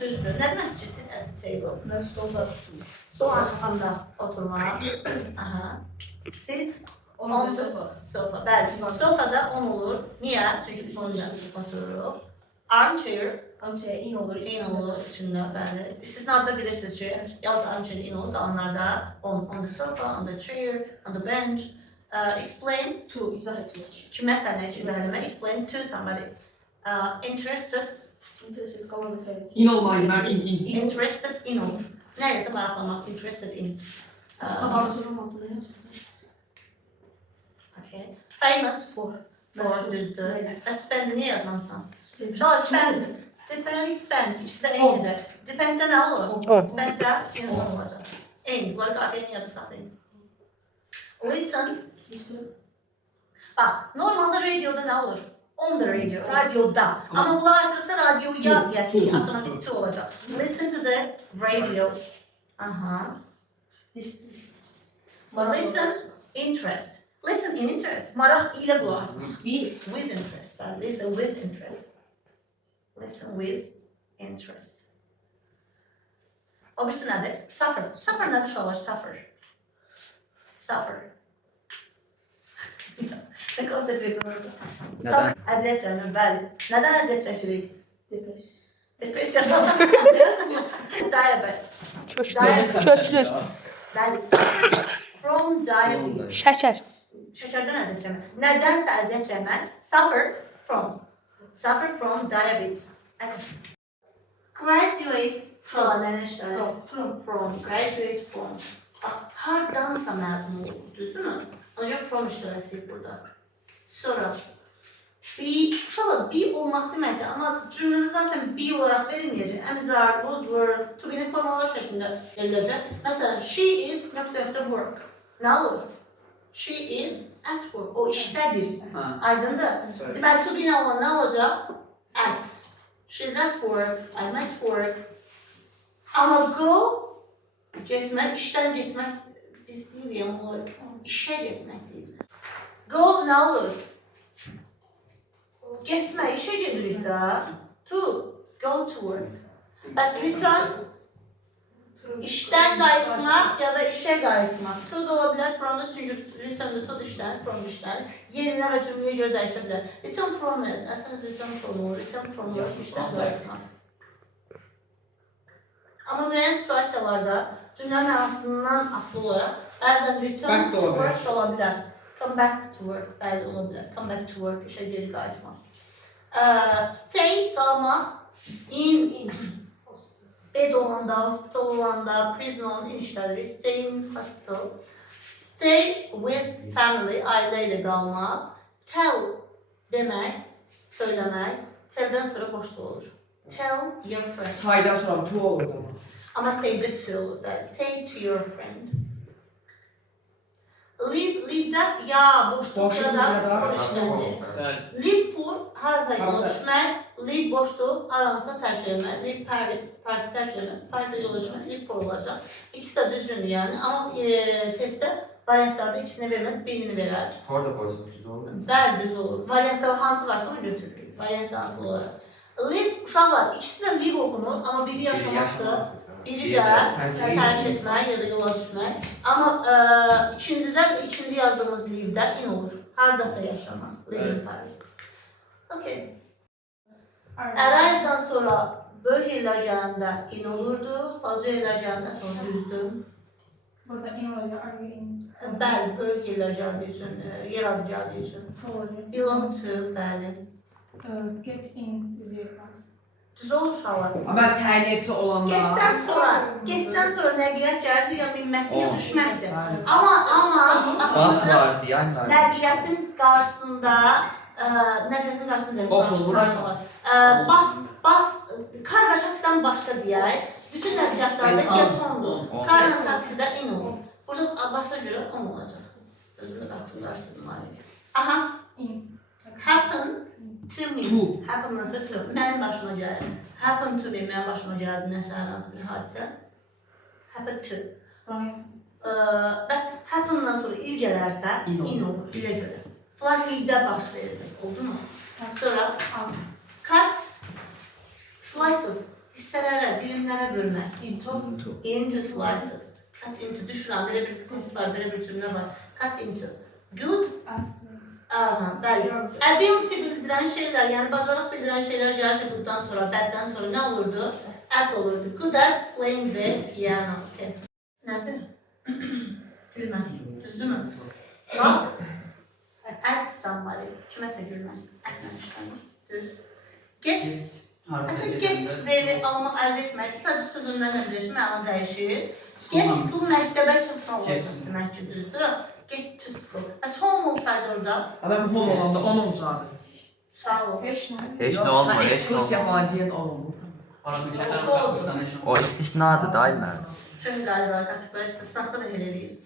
Düzdür. Nə demək ki, sit at the table? Ben stolda oturuyorum. Stol arxasında oturmaq. Aha. Sit on Onun the sofa. sofa. Bəli, sofada on olur. Niyə? Çünki üstündə otururuq. Armchair Amcaya in olur. in olur içində, bəli. İstisnada bilirsiniz ki, yalnız armchair in olur, qalanlarda on the sofa, on the chair, on the bench. Explain, To izah etmek. kiməsə nəsə izah eləmək. Explain to somebody. Interested, Interested kalan bitirelim. İn olmayın ben in. interested in olur. Nəyəsə maraqlamaq, interested in. Pardon sorum altında ne? Okay. Famous For. for düzdür. Beyler. Spend niyə yazmamısan? Şöyle spend. Depend, spend. İkisi de eynidir. Depend'de ne olur? On. Spend'de yine on olacak. Eyni. Bunları qafiyeni yadı saxlayın. Listen. Listen. Bak, normalde radioda ne olur? On the radio, radyoda. Ama kulak asırsa radyoya diyesi, otomatik to olacak. Listen to the radio. Aha. Listen. Listen, interest. Listen in interest. Maraq ile kulak asmak. Biz. With interest. Ben listen with interest. Listen with interest. O birisi nedir? Suffer. Suffer nedir uşaqlar? Suffer. Suffer. Ne konsept versin orada? Neden? Əziyyət çəkmir, bəli. Nədən əziyyət çəkirik? Depres. Depresiyadan. Diabetes. Köklür. Bəli. Suffer from diabetes. Şəkər. Şəkərdən əziyyət çəkmək. Nədənsə əziyyət çəkmək. Suffer from. Suffer from diabetes. Graduate from. Nə işlər? From. Graduate from. Hardansa məzun olur, düzdürmü? Ancaq from işlərəsiyik burada. Sonra be, uşaqlar be olmaq deməkdir, amma cümlədə zaten be olaraq verilməyəcək. Əmizar, buzzword, to be formalar şəklində veriləcək. Məsələn, she is nöqtə work. Nə olur? She is at work. O işdədir. Aydındır. Deməli, to be nə olan nə olacaq? At. She's at work, I'm at work. Amma go, getmək, işdən getmək, biz deyirik onlar, işə getmək deyirik. Go nə olur? Getmək, işə gedirik də. To, go to work. Bəs return, işdən qayıtmaq ya da işə qayıtmaq. To da ola bilər, from da çünki return da to işdən, from işdən. Yerinə və cümləyə görə dəyişə bilər. Return from is, əsliniz return from olur, return from work, işdən qayıtmaq. Amma müəyyən situasiyalarda cümlə mənasından asılı olaraq bəzən return to work ola bilər. Come back to work, bəli ola bilər. Come back to work, işə geri qayıtmaq. Stay, qalmaq. In, bed olanda, hospital olanda, prison olanda in işlədirik. Stay in hospital. Stay with family, ailə ilə qalmaq. Tell demək, söyləmək. Tell'dən sonra boşda olur. Tell your friend. Saydan sonra tu olur ama. Ama say the to olur. Say to your friend. Leave ya boşluk ya da for işlədir. Leave for harasa yola düşmək. Leave boşluq aranızda tərcih etmək. Leave Paris, Paris'i tərcih etmək. Paris'e yola düşmək. Leave for olacaq. İkisi də düzgündür yani. Ama testdə variantlarda ikisini verməz, birini verər. For da koysun düz olur. Bəli, düz olur. Variantda hansı varsa onu götürürük. Variantda asılı olarak. Live, uşaqlar, ikisi də live okunur, amma biri yaşamaqdır, biri də tərcih etmək ya da yola düşmək. Amma ikinci yazdığımız live-də in olur. Hardasa yaşamaq, live in Paris. Okay. Arrive'dan sonra böyük yerlər gələndə in olurdu, balaca yerlər gələndə sonra düzdür. Burada in olacak. Are you in? Bəli, böyük yerlər gəldiyi üçün, yer adı gəldiyi üçün. To olacak. Belong to, bəli. Get in. Bizi Düz olur uşaqlar. Ama ben təyin olanda. Getdən sonra nəqliyyat cərzi ya minməkdir ya On. düşməkdir. Bəli. Amma Bas aslında vardı yani vardı. nəqliyyatın qarşısında Of, olur. bas, kar və taksidən başqa deyək. Bütün nəqliyyatlarda get ondur. Karla taksidə in olur. Burada basa görə on olacaq. Özümü qatırlaşdırdım ayrı. Aha, in. happen to me. To. Happen nasıl to? Mənim başıma gəlir. Happen to me, mənim başıma gəldi nəsə hər hansı bir hadisə. Happen to. Right. Bəs happen'dan sonra il gələrsə, in olur, ilə görə. Falan ildə baş verir, oldu mu? Sonra cut, slices, hissələrə Neçəyə bölmək? Into. Into slices. Cut into. Düşünün, belə bir test var, belə bir cümlə var. Cut into. Good. Aha, bəli. Ability bildirən şeylər, yəni bacarıq bildirən şeylər gəlirsə gooddan sonra, baddən sonra nə olurdu? At olurdu. Good at playing the piano. Okay. Nədir? Gülmək. Düzdürmü? Laugh at somebody. Kiməsə gülmək. Atla işlənir. Düz. Get. Aslında get veri almaq, əldə etmək. Sadəcə sözündən nə bilirsin, məna dəyişir. Get bu məktəbə çıxmaq olacaq demək ki, düzdür. Get to school. As home olsaydı orada. Adam home olanda 10 olacaqdı. Sağ ol. Heç nə. Heç nə olmur, Ha, heç nə ekskursiya olmur. falan deyən 10 olmur. Orasını kəsərəm, baxıb tanışım. O istisnadır da Ayməd. Tüm qaydalar kateqoriyası istisnafda da elə eləyir.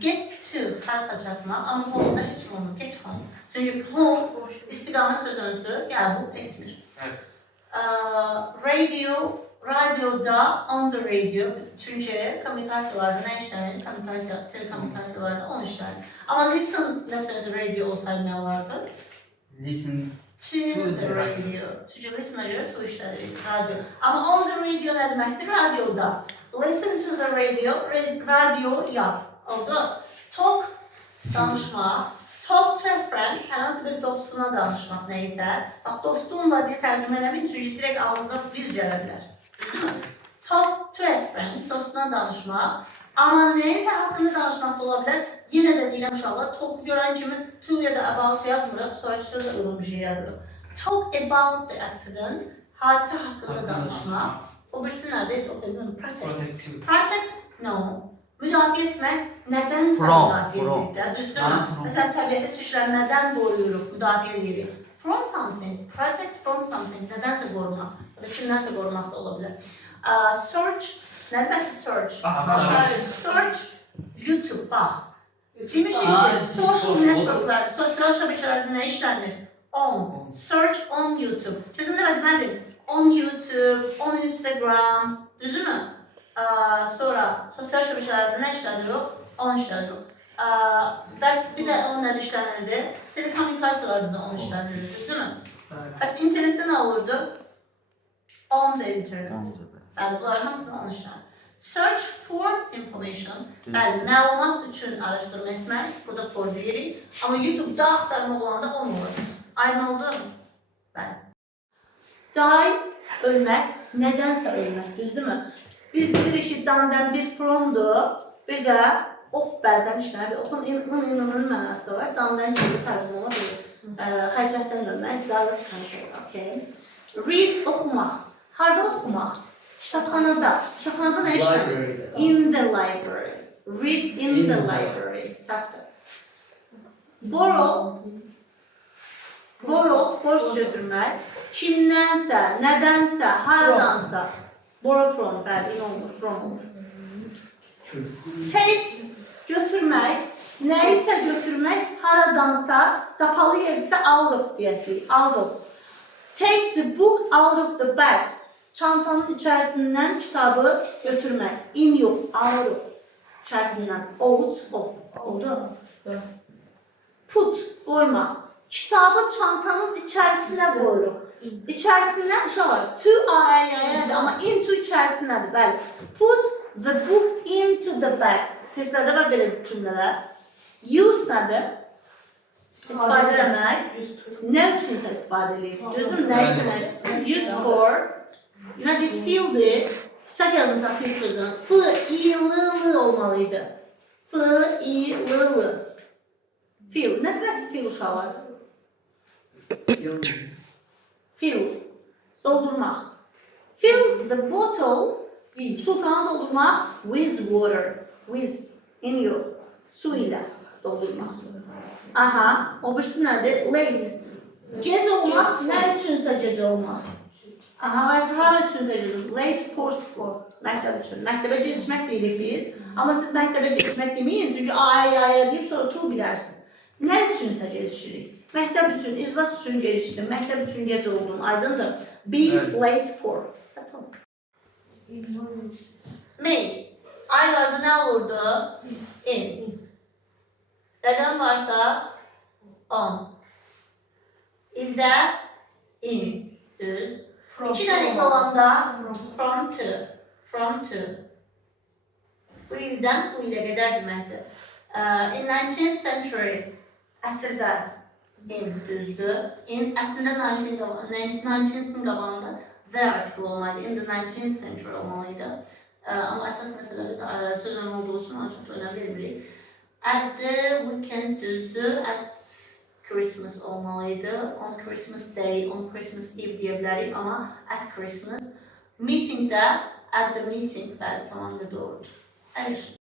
Get to, harasa çatma, amma home'da heç olmur. Get home. Çünki home istiqamət sözünüzü qəbul etmir. Evet. Radio, radioda, on the radio. Çünki kommunikasiyalarda nə işlənir? Telekommunikasiyalarda 10 işlənir. Amma listen nöqtədə radio olsaydı nə olardı? Listen. To the radio. Çünki listen'a görə to işlənir, radio. Amma on the radio nə deməkdir? Radioda. Listen to the radio, radio yap. Oldu. Talk, danışmaq. Talk to a friend, hər hansı bir dostuna danışmaq neysə. Bax, dostumla deyə tərcümə eləməyin, çünki direkt ağzınıza biz gələ bilər. Düzdürmü? Talk to a friend, dostuna danışmaq. Amma neysə haqqında danışmaq da ola bilər. Yenə də deyirəm uşaqlar, talk görən kimi to ya da about yazmırıq, sonraki sözlə uyğun bir şey yazırıq. Talk about the accident, hadisə haqqında danışmaq. O birisi nədir? Heç oxuya bilmirəm. Protect. Protect, no. Müdafiə etmək, nədənsə müdafiə edirik də, düzdürmü? Məsələn, təbiətə çirklənmədən qoruyuruq, müdafiə edirik. From something, protect from something, nədənsə qorumaq, ya da kimdənsə qorumaq da ola bilər. Search, nə demək ki search? Search, YouTube, bax. Demişik ki, social networklar, sosial şəbəkələrdə nə işlənir? On, search on YouTube. Kesin demədim, on YouTube, on Instagram, düzdürmü? Sonra sosial şəbəkələrdə nə işlənir o? On işlənir o. Bəs bir də onun nədə işlənirdi? Telekommunikasiyalarda da on işlənirdi, düzdürmü? Bəs internetdə nə olurdu? On the internet. Bəli, bunlar hamısında on işlənir. Search for information. Bəli, məlumat üçün araşdırma etmək. Burada for deyirik. Amma YouTube'da axtarmaq olanda on olacaq. Aynı oldu mu? Bəli. Die, ölmək, nədənsə ölmək, düzdürmü? Biz bilirik ki, dandan bir fromdur, bir də of bəzən işlənir. Ofun in-in-in mənası da var. Dandan kimi tərcümə ola bilir. Xərcətdən ölmək, direct cancel, okay. Read, oxumaq. Harada oxumaq? Kitabxanada. Kitabxanada nə işlənir? In the library. Read in the library. Səhvdir. Borrow, borç götürmək. Kimdənsə, nədənsə, haradansa. Borrow from, bəli, in olur, from olur. Take, götürmək, nəyisə götürmək, haradansa, qapalı yerdirsə out of deyəsirik, out of. Take the book out of the bag, çantanın içərisindən kitabı götürmək. In yox, out of, içərisindən, out of, oldu. Put, qoymaq, kitabı çantanın içərisinə qoyuruq. İçərisindən uşaqlar, to ayədir, amma into içərisindədir, bəli. Put the book into the bag. Testlərdə var belə cümlələr. Use nədir? İstifadə eləmək. Nə üçünsə istifadə edilir? Düzdür, nə isə use for. Nədir? Filldir. Səhv yazmışam fill sözünü. F-i-l-l olmalıydı. F-i-l-l. Fill. Nə deməkdir fill uşaqlar? Fill, doldurmaq. Fill the bottle, su kanı doldurmaq with water. With, in yox, su ilə doldurmaq. Aha, o birisi nədir? Late. Gec olmaq, nə üçünsə gec olmaq. Aha, hara üçünsə gec olmaq. Late for school, məktəb üçün. Məktəbə gecikmək deyirik biz. Amma siz məktəbə gecikmək deməyin, çünki ay deyib sonra to bilərsiniz. Nə üçünsə gecişirik? Məktəb üçün, iclas üçün gecikdim, məktəb üçün gec oldum, aydındır. Be late for. That's all. May. Aylarda nə olurdu? In. Rəqəm varsa on. İldə in. Düz. İki dənə olanda from to. from to. Bu ildən bu ilə qədər deməkdir. In 19th century, əsrdə in düzdür. In əslində 19th-in qabağında the article olmalıydı. In the 19th century olmalıydı. Amma əsas məsələ biz söz olduğu üçün onu çox da önəm vermirik. At the weekend düzdür. At Christmas olmalıydı. On Christmas day, on Christmas eve deyə bilərik. Amma at Christmas. Meetingdə, at the meeting, bəli, tamamilə doğrudur. Əyləşin.